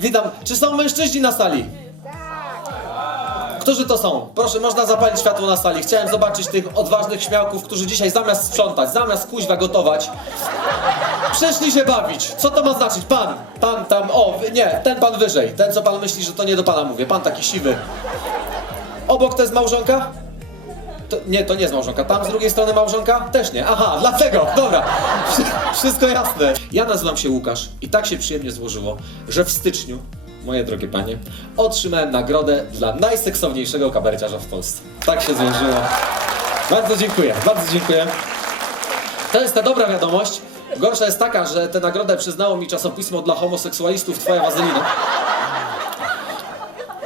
Witam. Czy są mężczyźni na sali? Którzy to są? Proszę, można zapalić światło na sali. Chciałem zobaczyć tych odważnych śmiałków, którzy dzisiaj zamiast sprzątać, zamiast kuźwa gotować, przyszli się bawić. Co to ma znaczyć? Pan, pan tam, o, nie, ten pan wyżej. Ten, co pan myśli, że to nie do pana mówię. Pan taki siwy. Obok to jest małżonka? To, nie, to nie jest małżonka. Tam z drugiej strony małżonka? Też nie. Aha, dlatego. Dobra. Wszy- Wszystko jasne. Ja nazywam się Łukasz i tak się przyjemnie złożyło, że w styczniu, moje drogie panie, otrzymałem nagrodę dla najseksowniejszego kabareciarza w Polsce. Tak się złożyło. Bardzo dziękuję, bardzo dziękuję. To jest ta dobra wiadomość. Gorsza jest taka, że tę nagrodę przyznało mi czasopismo dla homoseksualistów Twoja Wazelina.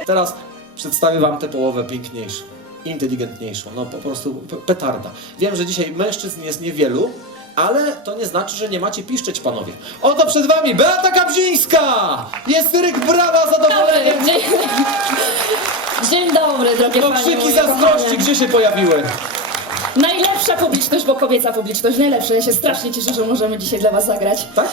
Teraz przedstawię wam tę połowę piękniejszą, inteligentniejszą, no po prostu petarda. Wiem, że dzisiaj mężczyzn jest niewielu, ale to nie znaczy, że nie macie piszczeć, panowie. Oto przed wami Beata Kabzińska! Jest ryk brawa, zadowolenie! Dobry, dzień, dzień dobry, drogie panie. Okrzyki zazdrości, gdzie się pojawiły? Najlepsza publiczność, bo kobieca publiczność, najlepsza. Ja się strasznie cieszę, że możemy dzisiaj dla was zagrać. Tak?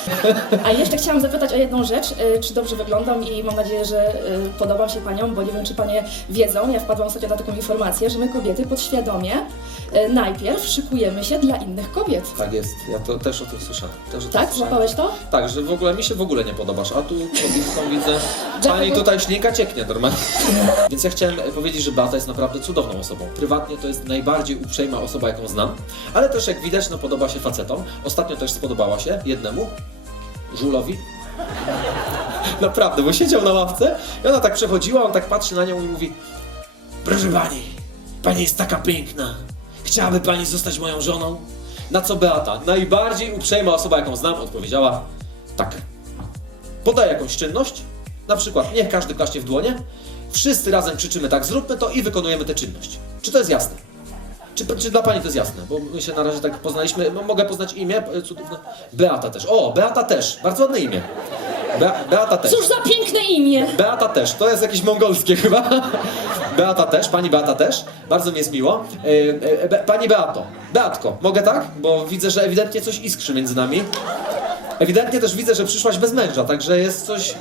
A jeszcze chciałam zapytać o jedną rzecz. Y, Czy dobrze wyglądam i mam nadzieję, że y, podobam się paniom, bo nie wiem, czy panie wiedzą, ja wpadłam ostatnio na taką informację, że my kobiety podświadomie najpierw szykujemy się dla innych kobiet. Tak jest, ja to też o tym słyszałem. Też o tym Tak? słyszałem. Złapałeś to? Tak, że w ogóle mi się w ogóle nie podobasz, a tu kobietką widzę, pani tutaj śniega cieknie normalnie. Więc ja chciałem powiedzieć, że Beata jest naprawdę cudowną osobą. Prywatnie to jest najbardziej uprzejma osoba, jaką znam, ale też jak widać, no podoba się facetom. Ostatnio też spodobała się jednemu, żulowi. Naprawdę, bo siedział na ławce i ona tak przechodziła, on tak patrzy na nią i mówi Proszę pani, pani jest taka piękna. Chciałaby pani zostać moją żoną? Na co Beata, najbardziej uprzejma osoba, jaką znam, odpowiedziała tak. Podaj jakąś czynność, na przykład niech każdy klaśnie w dłonie, wszyscy razem krzyczymy tak, zróbmy to i wykonujemy tę czynność. Czy to jest jasne? Czy, czy dla pani to jest jasne? Bo my się na razie tak poznaliśmy, no, mogę poznać imię e, cudowne? Beata też. O, Beata też, bardzo ładne imię. Be Beata też. Cóż za piękne imię! Beata też, to jest jakieś mongolskie chyba. Beata też, pani Beata też, bardzo mi jest miło. E, e, Be, pani Beato, Beatko, mogę tak? Bo widzę, że ewidentnie coś iskrzy między nami. Ewidentnie też widzę, że przyszłaś bez męża, także jest coś...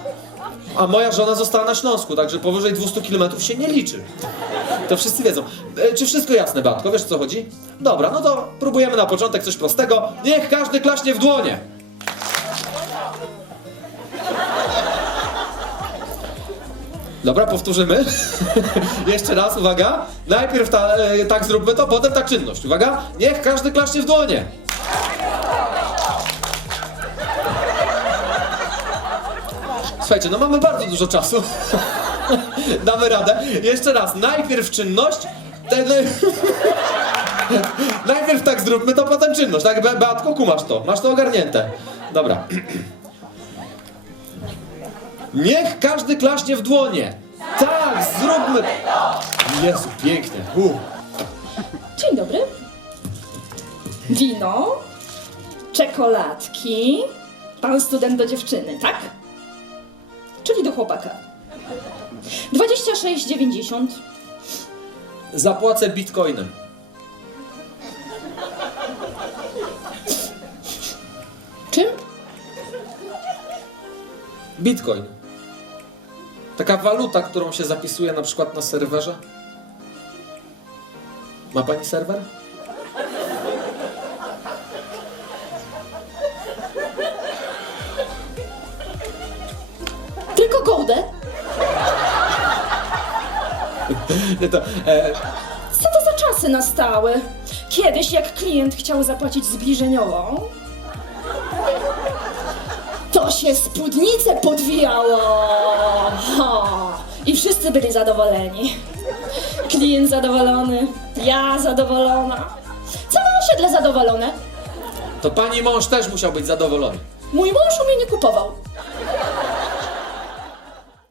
A moja żona została na Śląsku, także powyżej 200 km się nie liczy. To wszyscy wiedzą. E, czy wszystko jasne, Beatko? Wiesz o co chodzi? Dobra, no to próbujemy na początek coś prostego. Niech każdy klaśnie w dłonie. Dobra, powtórzymy. Jeszcze raz, uwaga. Najpierw ta, e, tak zróbmy to, potem ta czynność. Uwaga, niech każdy klaśnie w dłonie. Słuchajcie, no mamy bardzo dużo czasu. Damy radę. Jeszcze raz, najpierw czynność. Ten... najpierw tak zróbmy to, potem czynność. Tak, Be Beatko, kumasz to. Masz to ogarnięte. Dobra. Niech każdy klaśnie w dłonie. Tak, zróbmy. Jezu, pięknie. Uh. Dzień dobry. Wino, czekoladki, pan student do dziewczyny, tak? Czyli do chłopaka. 26,90. Zapłacę bitcoinem. Czym? Bitcoin. Taka waluta, którą się zapisuje na przykład na serwerze. Ma pani serwer? Tylko gołdę? Nie, to, e, Co to za czasy nastały? Kiedyś, jak klient chciał zapłacić zbliżeniową, się spódnicę podwijało. Ho. I wszyscy byli zadowoleni. Klient zadowolony, ja zadowolona. Całe osiedle zadowolone. to pani mąż też musiał być zadowolony. Mój mąż u mnie nie kupował.